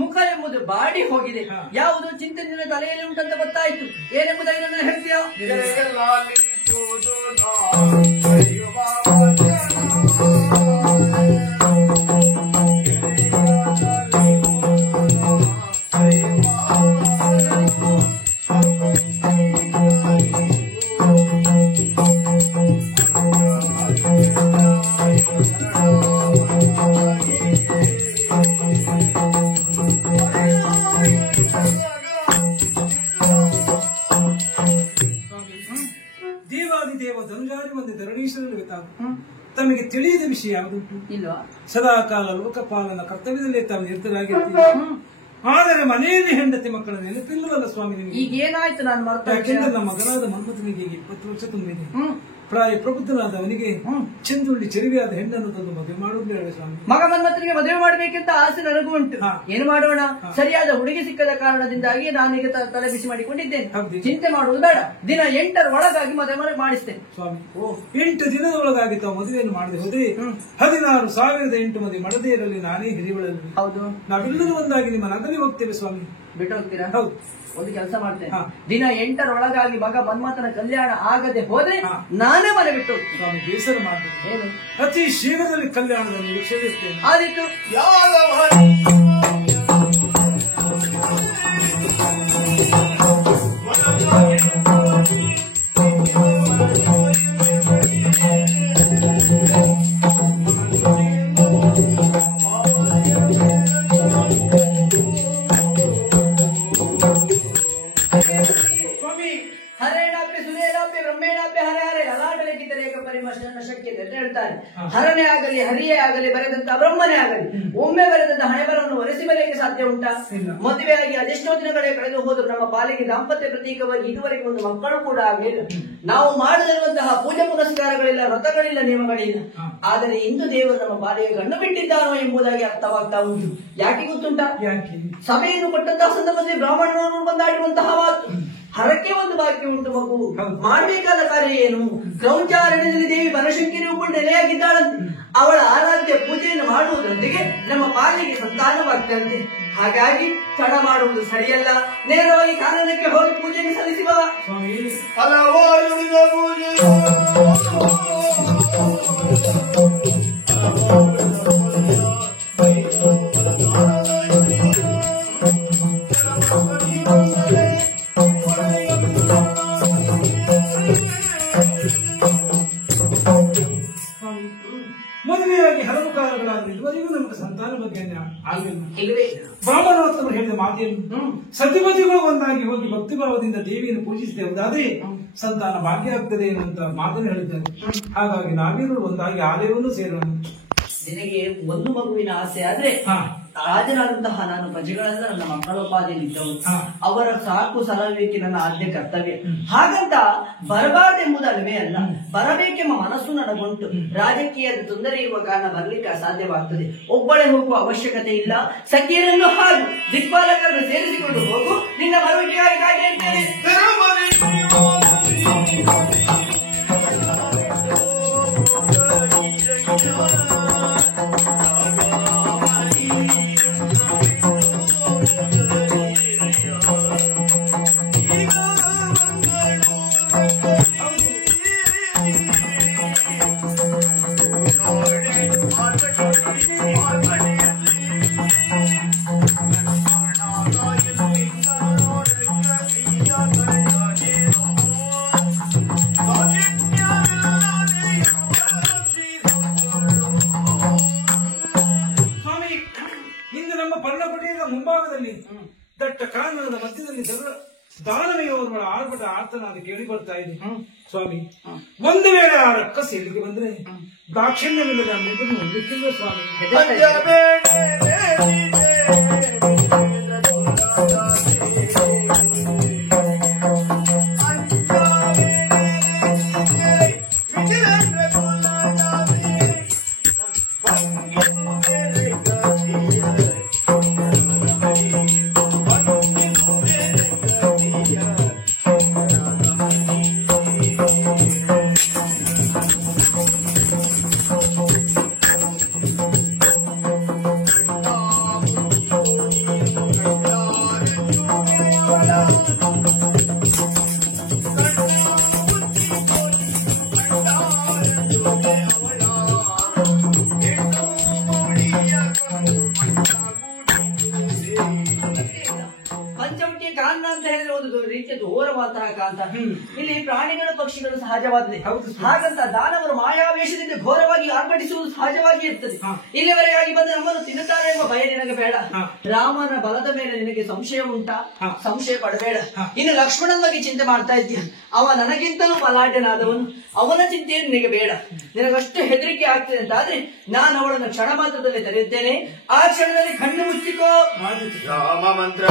ಮುಖ ಎಂಬುದು ಬಾಡಿ ಹೋಗಿದೆ. ಯಾವುದು ಚಿಂತನೆ ತಲೆಯಲ್ಲಿ ಉಂಟಂತ ಗೊತ್ತಾಯ್ತು. ಏನೆಂಬುದಾಗಿ ನನ್ನ ಹೇಳ್ತೀಯಾ? ತಮಗೆ ತಿಳಿಯದ ವಿಷಯ ಯಾವುದುಂಟು? ಇಲ್ವಾ? ಸದಾಕಾಲ ಲೋಕಪಾಲನ ಕರ್ತವ್ಯದಲ್ಲಿ ತಾವು ನಿರತರಾಗಿರ್ತೀವಿ. ಆದರೆ ಮನೆಯಲ್ಲಿ ಹೆಂಡತಿ ಮಕ್ಕಳ ನೆನಪಿಲ್ಲವಲ್ಲ ಸ್ವಾಮಿ ನಿಮಗೆ. ಈಗ ಏನಾಯ್ತು? ನಾನು ಯಾಕೆಂದ್ರೆ ನಮ್ಮ ಮಗನಾದ ಮನ್ಮಥನಿಗೆ 20 ವರ್ಷ ತುಂಬಿದೆ. ಪ್ರಾಯ ಪ್ರಬುದ್ಧನಾದವನಿಗೆ ಚಂದುಳ್ಳಿ ಚೆರುವಿಯಾದ ಹೆಣ್ಣನ್ನು ತಂದು ಮದುವೆ ಮಾಡುವುದು ಹೇಳ ಸ್ವಾಮಿ. ಮಗ ಮನ್ಮಥನಿಗೆ ಮದುವೆ ಮಾಡಬೇಕಂತ ಆಸೆ ನನಗೂ ಉಂಟು. ಏನು ಮಾಡೋಣ? ಸರಿಯಾದ ಹುಡುಗಿ ಸಿಕ್ಕದ ಕಾರಣದಿಂದಾಗಿ ನಾನೀಗ ತಲೆ ಬಿಸಿ ಮಾಡಿಕೊಂಡಿದ್ದೇನೆ. ಚಿಂತೆ ಮಾಡುವುದು ಬೇಡ. ದಿನ 8ರ ಒಳಗಾಗಿ ಮದುವೆ ಮಾಡಿಸ್ತೇನೆ ಸ್ವಾಮಿ. 8 ದಿನದ ಒಳಗಾಗಿ ತಾವು ಮದುವೆಯನ್ನು ಮಾಡದೆ ಹೋದ್ರೆ 16,008 ಮದುವೆ ಮಾಡದೇ ಇರಲಿ ನಾನೇ ಹಿರಿಯಗಳಲ್ಲಿ. ಹೌದು, ನಾವೆಲ್ಲರೂ ಒಂದಾಗಿ ನಿಮ್ಮ ನಗಲಿ ಹೋಗ್ತೇವೆ ಸ್ವಾಮಿ. ಬಿಟ್ಟು ಹೋಗ್ತೀರಾ? ಹೌದು. ಒಂದು ಕೆಲಸ ಮಾಡ್ತೇನೆ. ದಿನ 8ರ ಒಳಗಾಗಿ ಮಗ ಮನ್ಮಥನ ಕಲ್ಯಾಣ ಆಗದೆ ಹೋದ್ರೆ ನಾನೇ ಮನೆ ಬಿಟ್ಟು ಸ್ವಾಮಿ. ಬೇಸರ ಮಾಡಬೇಕು. ಏನು? ಅತಿ ಶೀಘ್ರದಲ್ಲಿ ಕಲ್ಯಾಣದ ನಿರೀಕ್ಷೆ ಇರ್ತೇನೆ. ಆದಿತ್ತು. ಹರನೇ ಆಗಲಿ ಹರಿಯೇ ಆಗಲಿ ಬರೆದಂತ ಬ್ರಹ್ಮನೇ ಆಗಲಿ ಒಮ್ಮೆ ಬರೆದಂತ ಹಣೆಬರನ್ನು ಒರೆಸಿ ಬರೆಯಕ್ಕೆ ಸಾಧ್ಯ ಉಂಟಾ? ಮದುವೆಯಾಗಿ ಅದೆಷ್ಟೋ ದಿನಗಳೇ ಕಳೆದು ಹೋದ್ರು ನಮ್ಮ ಪಾಲಿಗೆ ದಾಂಪತ್ಯ ಪ್ರತೀಕವಾಗಿ ಇದುವರೆಗೆ ಒಂದು ಮಕ್ಕಳು ಕೂಡ ಆಗಲಿಲ್ಲ. ನಾವು ಮಾಡಲಿರುವಂತಹ ಪೂಜೆ ಪುನಸ್ಕಾರಗಳಿಲ್ಲ, ವ್ರತಗಳಿಲ್ಲ, ನಿಯಮಗಳಿಲ್ಲ. ಆದರೆ ಇಂದು ದೇವರು ನಮ್ಮ ಪಾಲಿಗೆ ಕಣ್ಣು ಬಿಟ್ಟಿದ್ದಾನೋ ಎಂಬುದಾಗಿ ಅರ್ಥವಾಗ್ತಾ ಉಂಟು. ಯಾಕೆ ಗೊತ್ತುಂಟಾ? ಸಭೆಯನ್ನು ಕೊಟ್ಟಂತಹ ಸಂದರ್ಭದಲ್ಲಿ ಬ್ರಾಹ್ಮಣರು ಬಂದಾಡುವಂತಹ ಮಾತು, ಹರಕೆ ಒಂದು ಬಾಕಿ ಉಂಟು ಮಗು, ಮಾಡಬೇಕಾದ ಕಾರ್ಯ ಏನು? ಕ್ರೌಂಚಾರಣ್ಯದಲ್ಲಿ ದೇವಿ ಬನಶಂಕರಿ ಉಳ್ಕೊಂಡು ನೆಲೆಯಾಗಿದ್ದಾಳಂತೆ. ಅವಳ ಆರಾಧ್ಯ ಪೂಜೆಯನ್ನು ಮಾಡುವುದರೊಂದಿಗೆ ನಮ್ಮ ಪಾಲಿಗೆ ಸಂತಾನವಾಗ್ತಂತೆ. ಹಾಗಾಗಿ ತಡ ಮಾಡುವುದು ಸರಿಯಲ್ಲ. ನೇರವಾಗಿ ಕಾರಣಕ್ಕೆ ಹೋಗಿ ಪೂಜೆಯನ್ನು ಸಲ್ಲಿಸಿ ಬಾ. ಮದುವೆಯಾಗಿ ಹಲವು ಕಾಲಗಳಾದ್ರೆ ಇದುವರೆಗೂ ನಮಗೆ ಸಂತಾನ ಬಗ್ಗೆ ಆಗಿಲ್ಲ. ಬ್ರಾಹ್ಮಣೋತ್ತಮರು ಹೇಳಿದ ಮಾತೇನು? ಸತಿಪತಿಗಳು ಒಂದಾಗಿ ಹೋಗಿ ಭಕ್ತಿಭಾವದಿಂದ ದೇವಿಯನ್ನು ಪೂಜಿಸಿದೆ ಹೋದಾದ್ರೆ ಸಂತಾನ ಭಾಗ್ಯ ಆಗ್ತದೆ ಎನ್ನುವಂತ ಮಾತನ್ನು ಹೇಳಿದ್ದಾರೆ. ಹಾಗಾಗಿ ನಾವೇನು ಒಂದಾಗಿ ಆಲಯವನ್ನು ಸೇರೋಣ. ನಿನಗೆ ಒಂದು ಮಗುವಿನ ಆಸೆ ಆದ್ರೆ ರಾಜನಾದಂತಹ ನಾನು ಪ್ರಜೆಗಳೆಲ್ಲ ನನ್ನ ಮಕ್ಕಳೋಪಾದಿಯಲ್ಲಿದ್ದವರು. ಅವರ ಸಾಕು ಸಲಹಬೇಕೆ ನನ್ನ ಆದ್ಯ ಕರ್ತವ್ಯ. ಹಾಗಂತ ಬರಬಾರದೆಂಬುದು ಅಲ್ಲವೇ ಅಲ್ಲ, ಬರಬೇಕೆಂಬ ಮನಸ್ಸು ನನಗುಂಟು. ರಾಜಕೀಯದ ತೊಂದರೆ ಇರುವ ಕಾರಣ ಬರ್ಲಿಕ್ಕೆ ಅಸಾಧ್ಯವಾಗ್ತದೆ. ಒಬ್ಬಳೇ ಹೋಗುವ ಅವಶ್ಯಕತೆ ಇಲ್ಲ. ಸಖಿಯರನ್ನು ಹಾಗೂ ದಿಕ್ಪಾಲಕರನ್ನು ಸೇರಿಸಿಕೊಂಡು ಹೋಗು. ನಿನ್ನ ಬರುವಿಕೆಗಾಗಿ ಕಾಯ್ದೆ ಇದ್ದೇನೆ. ಮುಂಭಾಗದಲ್ಲಿ ದಟ್ಟ ಕಾನನದ ಮಧ್ಯದಲ್ಲಿ ದಾನವೀಯವರ ಆರ್ಭಟ ಆರ್ತನಾದ ಕೇಳಿ ಬರ್ತಾ ಇದೆ. ಸ್ವಾಮಿ, ಒಂದು ವೇಳೆ ಆ ರಕ್ಕಸ ಇಲ್ಲಿಗೆ ಬಂದ್ರೆ ದಾಕ್ಷಿಣ್ಯವಿಲ್ಲದ ಮೆದುಳು ಹೊಂದಿಕ್ಕಿಲ್ಲ ಸ್ವಾಮಿ. ಇಲ್ಲಿ ಪ್ರಾಣಿಗಳು ಪಕ್ಷಿಗಳು ಸಹಜವಾದದೆ. ಹಾಗಂತ ದಾನವರು ಮಾಯಾವೇಶದಿಂದ ಘೋರವಾಗಿ ಆರ್ಭಟಿಸುವುದು ಸಹಜವಾಗಿ ಇರ್ತದೆ. ಇಲ್ಲಿವರೆಗಾಗಿ ಬಂದು ನಮ್ಮನ್ನು ತಿನ್ನುತ್ತಾರೆ ಎಂಬ ಭಯ ನಿನಗೆ ಬೇಡ. ರಾಮನ ಬಲದ ಮೇಲೆ ನಿನಗೆ ಸಂಶಯ ಉಂಟಾ? ಸಂಶಯ ಪಡಬೇಡ. ಇನ್ನು ಲಕ್ಷ್ಮಣನ ಬಗ್ಗೆ ಚಿಂತೆ ಮಾಡ್ತಾ ಇದ್ದೀಯ. ಅವ ನನಗಿಂತಲೂ ಬಲಾಢ್ಯನಾದವನು. ಅವನ ಚಿಂತೆ ನಿನಗೆ ಬೇಡ. ನಿನಗಷ್ಟು ಹೆದರಿಕೆ ಆಗ್ತದೆ ಅಂತಾದ್ರೆ ನಾನು ಅವಳನ್ನು ಕ್ಷಣ ಮಾತ್ರದಲ್ಲಿ ತೆರೆಯುತ್ತೇನೆ. ಆ ಕ್ಷಣದಲ್ಲಿ ಕಣ್ಣು ಮುಚ್ಚಿಕೋ. ರಾಮ ಮಂತ್ರ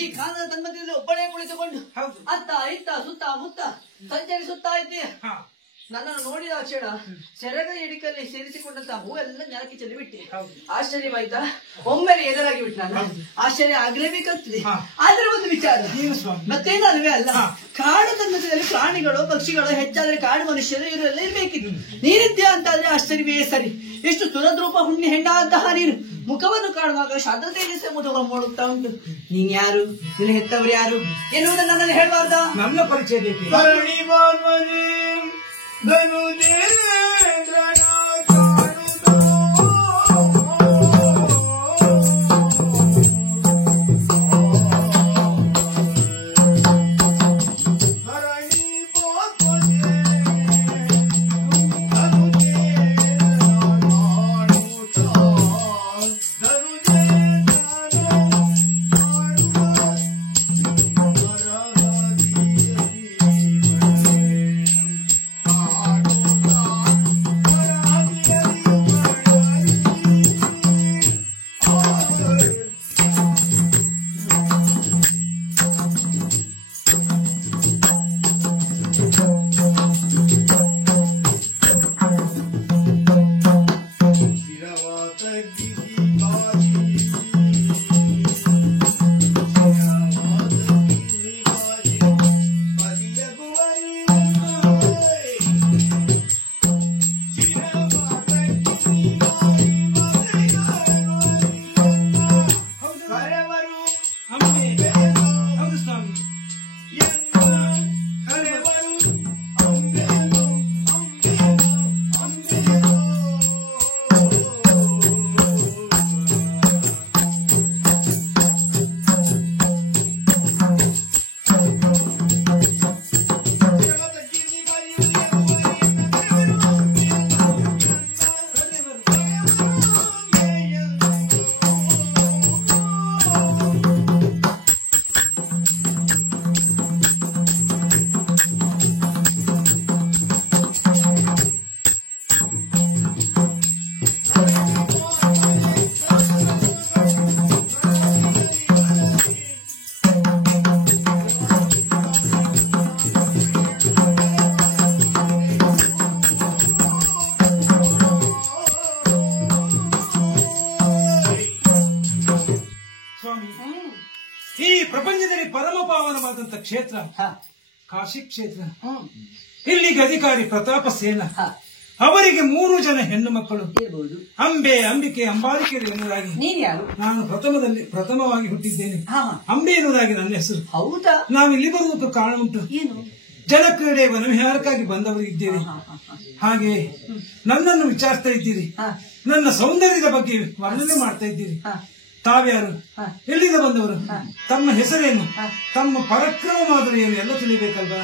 ಈ ಕಾಲದ ತನ್ಮಧ್ಯದಲ್ಲಿ ಒಬ್ಬಳೇ ಕುಳಿತುಕೊಂಡು ಅತ್ತ ಇತ್ತ ಸುತ್ತ ಮುತ್ತ ಸಂಚರಿಸುತ್ತಾ ಇದ್ದೀಯ. ನನ್ನನ್ನು ನೋಡಿದ ಕ್ಷಣ ಸೆರಗ ಹಿಡಿಕಲ್ಲಿ ಸೇರಿಸಿಕೊಂಡಂತ ಹೂವೆಲ್ಲ ನೆಲಕ್ಕೆ ಚೆಲ್ಲಿಬಿಟ್ಟೆ. ಆಶ್ಚರ್ಯವಾಯ್ತಾ? ಒಮ್ಮೆಲೆ ಎದುರಾಗಿ ಬಿಟ್ಟು ನಾನು ಆಶ್ಚರ್ಯ ಆಗ್ಲೇಬೇಕಾಗ್ತದೆ. ಆದ್ರೆ ಒಂದು ವಿಚಾರ ಮತ್ತೇನಲ್ವೇ ಅಲ್ಲ, ಕಾಡು ತನ್ಮಧ್ಯದಲ್ಲಿ ಪ್ರಾಣಿಗಳು ಪಕ್ಷಿಗಳು ಹೆಚ್ಚಾದ್ರೆ ಕಾಡು ಮನುಷ್ಯರು ಇವರೆಲ್ಲ ಇರ್ಬೇಕಿತ್ತು. ನೀನಿದ್ಯಾ ಅಂತಾದ್ರೆ ಆಶ್ಚರ್ಯವೇ ಸರಿ. ಎಷ್ಟು ಸುರದ್ರೂಪ ಹುಣ್ಣಿ ಹೆಣ್ಣಾದಂತಹ ನೀನು ಮುಖವನ್ನು ಕಾಣುವಾಗ ಶಾಂತ ತೇಜಸ್ಸೆ ಮುಖ ಮೂಡುತ್ತಾ ಉಂಟು. ನೀನ್ ಯಾರು, ನಿನ್ನ ಹೆತ್ತವರು ಯಾರು ಎನ್ನುವುದನ್ನು ನನ್ನಲ್ಲಿ ಹೇಳಬಾರ್ದ? ನನ್ನ ಪರಿಚಯ ಬೇಕು. ಸ್ವಾಮಿ, ಈ ಪ್ರಪಂಚದಲ್ಲಿ ಪರಮ ಪಾವನವಾದಂತ ಕ್ಷೇತ್ರ ಕಾಶಿ ಕ್ಷೇತ್ರ. ಇಲ್ಲಿಗೆ ಅಧಿಕಾರಿ ಪ್ರತಾಪ ಸೇನ, ಅವರಿಗೆ 3 ಜನ ಹೆಣ್ಣು ಮಕ್ಕಳು ಇರಬಹುದು. ಅಂಬೆ, ಅಂಬಿಕೆ, ಅಂಬಾರಿಕೆ ಎನ್ನುವುದಾಗಿ. ನೀನ್ ಯಾರು? ನಾನು ಪ್ರಥಮವಾಗಿ ಹುಟ್ಟಿದ್ದೇನೆ. ಅಂಬೆ ಎನ್ನುವುದಾಗಿ ನನ್ನ ಹೆಸರು. ಹೌದಾ? ನಾವು ಇಲ್ಲಿ ಬರುವುದಕ್ಕೆ ಕಾರಣ ಉಂಟು. ಏನು? ಜಲಕ್ರೀಡೆ ವನವಿಹಾರಕ್ಕಾಗಿ ಬಂದವರು ಇದ್ದೇವೆ. ಹಾಗೆ ನನ್ನನ್ನು ವಿಚಾರಿಸ್ತಾ ಇದ್ದೀರಿ, ನನ್ನ ಸೌಂದರ್ಯದ ಬಗ್ಗೆ ವರ್ಣನೆ ಮಾಡ್ತಾ ಇದ್ದೀರಿ. ತಾವ್ಯಾರು, ಎಲ್ಲಿಂದ ಬಂದವರು, ತಮ್ಮ ಹೆಸರೇನು, ತಮ್ಮ ಪರಾಕ್ರಮ ಮಾದರಿ ಏನು ಎಲ್ಲ ತಿಳಿಬೇಕಲ್ವಾ?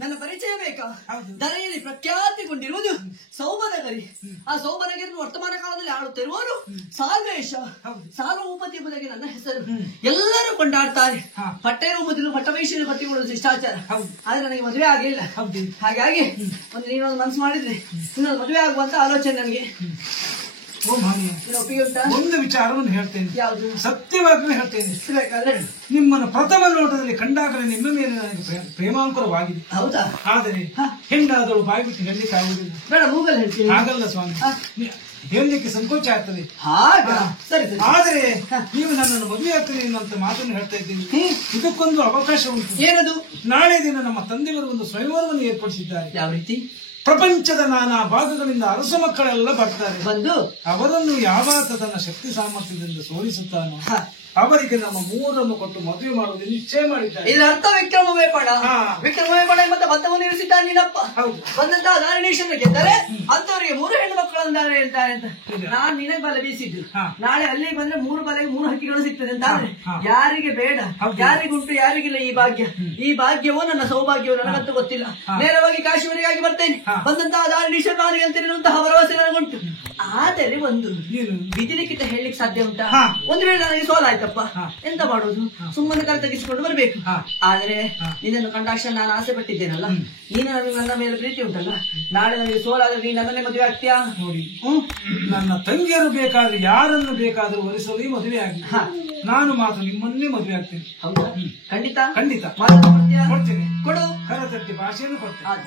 ನನ್ನ ಪರಿಚಯ ಬೇಕಾ? ಧರೆಯಲ್ಲಿ ಪ್ರಖ್ಯಾತಿಗೊಂಡಿರುವುದು ಸೌಬನಗರಿ. ಆ ಸೌಬನಗಿರಿಯನ್ನು ವರ್ತಮಾನ ಕಾಲದಲ್ಲಿ ಆಳುತ್ತಿರುವವರು ಸಾಲ್ವೇಶ, ಸಾರ್ವಭೌಮತಿ ಎಂಬುದಾಗಿ ನನ್ನ ಹೆಸರು. ಎಲ್ಲರೂ ಕೊಂಡಾಡ್ತಾರೆ. ಪಟ್ಟೆಯ ಮೊದಲು ಪಟ್ಟವೈಶ್ಯ ಪಟ್ಟಿಗಳು ಶಿಷ್ಟಾಚಾರ. ಆದ್ರೆ ನನಗೆ ಮದುವೆ ಆಗಿಲ್ಲ. ಹಾಗಾಗಿ ನೀನೊಂದು ಮನಸ್ಸು ಮಾಡಿದ್ರೆ ಇನ್ನೊಂದು ಮದುವೆ ಆಗುವಂತ ಆಲೋಚನೆ ನನಗೆ. ಒಂದು ವಿಚಾರವನ್ನು ಹೇಳ್ತೇನೆ, ಯಾವುದು? ಸತ್ಯವಾಗಿ ಹೇಳ್ತೇನೆ. ನಿಮ್ಮನ್ನು ಪ್ರಥಮ ನೋಟದಲ್ಲಿ ಕಂಡಾಗಲೇ ನಿಮ್ಮ ಮೇಲೆ ನನಗೆ ಪ್ರೇಮಾಂಕುರವಾಗಿದೆ. ಹೌದಾ? ಆದರೆ ಹೆಣ್ಣಾದಳು ಬಾಯಿ ಬಿಟ್ಟು ಹೇಳಲಿಕ್ಕೆ ಆಗುದಿಲ್ಲ. ಬೇಡ, ಮೂಗಲ್ ಹೇಳ್ತೀನಿ. ಹಾಗಲ್ಲ ಸ್ವಾಮಿ, ಹೇಳಲಿಕ್ಕೆ ಸಂಕೋಚ ಆಗ್ತದೆ. ಆದರೆ ನೀವು ನನ್ನನ್ನು ಮದುವೆ ಆಗ್ತದೆ ಎನ್ನುವಂತ ಮಾತನ್ನು ಹೇಳ್ತಾ ಇದ್ದೀನಿ. ಇದಕ್ಕೊಂದು ಅವಕಾಶ ಉಂಟು. ಏನದು? ನಾಳೆ ದಿನ ನಮ್ಮ ತಂದೆಯವರು ಒಂದು ಸ್ವಯಂವರವನ್ನು ಏರ್ಪಡಿಸಿದ್ದಾರೆ. ಯಾವ ರೀತಿ? ಪ್ರಪಂಚದ ನಾನಾ ಭಾಗಗಳಿಂದ ಅರಸ ಮಕ್ಕಳೆಲ್ಲ ಬರ್ತಾರೆ. ಬಂದು ಅವರನ್ನು ಯಾವಾತ ತನ್ನ ಶಕ್ತಿ ಸಾಮರ್ಥ್ಯದಿಂದ ಸೋಲಿಸುತ್ತಾನೋ ಅವರಿಗೆ ನಮ್ಮ ಮೂರನ್ನು ಕೊಟ್ಟು ಮದುವೆ ಮಾಡುವುದು ನಿಶ್ಚಯ ಮಾಡಿದ್ದಾರೆ. ಇದರ ಅರ್ಥ ವಿಕ್ರಮವೇ ಪಡ. ವಿಕ್ರಮವೇ ಪಡ ಎಂಬ ಬದ್ದವನ್ನು ಇರಿಸಿದ್ದಾನೆ ನಿನ್ನಪ್ಪ. ಬಂದಂತಹ ದಾರಿಣೀಶನ್ನು ಗೆದ್ದರೆ ಅಂತವರಿಗೆ 3 ಹೆಣ್ಣು ಮಕ್ಕಳಂದಾರೆ ಹೇಳ್ತಾರೆ ಅಂತ ನಾನ್ ನಿನಗೆ ಬಲೆ ಬೀಸಿದ್ದು. ನಾಳೆ ಅಲ್ಲಿಗೆ ಬಂದ್ರೆ 3 ಬಲೆಗೆ 3 ಹಕ್ಕಿಗಳು ಸಿಗ್ತದೆ ಅಂತ. ಯಾರಿಗೆ ಬೇಡ, ಯಾರಿಗುಂಟು, ಯಾರಿಗಿಲ್ಲ ಈ ಭಾಗ್ಯ. ಈ ಭಾಗ್ಯವೋ ನನ್ನ ಸೌಭಾಗ್ಯವೋ ನನಗಂತೂ ಗೊತ್ತಿಲ್ಲ. ನೇರವಾಗಿ ಕಾಶ್ಮೀರಿಗಾಗಿ ಬರ್ತೇನೆ. ಬಂದಂತಹ ದಾರಿಣೀಶ ಕಾನಿಗೆ ಅಂತಿರುವಂತಹ ಭರವಸೆ ನನಗುಂಟು. ಆದರೆ ಒಂದು ಬಿದಿಲಿಕ್ಕಿಂತ ಹೇಳಲಿಕ್ಕೆ ಸಾಧ್ಯ ಉಂಟಾ? ಒಂದು ವೇಳೆ ನನಗೆ ಸೋಲಾಯ್ತಪ್ಪ, ಎಂತ ಮಾಡೋದು? ಸುಮ್ಮನೆ ಕರೆ ತೆಗೆಸಿಕೊಂಡು ಬರ್ಬೇಕು. ಆದ್ರೆ ನಿನ್ನನ್ನು ಕಂಡಾಕ್ಷಣ ನಾನು ಆಸೆ ಪಟ್ಟಿದ್ದೇನಲ್ಲ, ನೀನು ನನಗೆ ನನ್ನ ಮೇಲೆ ಪ್ರೀತಿ ಉಂಟಲ್ಲ, ನಾಳೆ ನನಗೆ ಸೋಲಾದ್ರೆ ನೀನು ನನ್ನನ್ನೇ ಮದುವೆ ಆಗ್ತೀಯಾ? ನೋಡಿ, ನನ್ನ ತಂಗಿಯರು ಬೇಕಾದ್ರೆ ಯಾರನ್ನು ಬೇಕಾದ್ರೂ ವರಿಸಲು ಮದುವೆ ಆಗಿ ನಾನು ಮಾತ್ರ ನಿಮ್ಮನ್ನೇ ಮದುವೆ ಆಗ್ತೇನೆ. ಹೌದಾ? ಖಂಡಿತ ಖಂಡಿತ ಕೊಡ್ತೇನೆ. ಕೊಡು. ಕರತಟ್ಟಿ ಭಾಷೆಯನ್ನು ಕೊಡ್ತೇನೆ.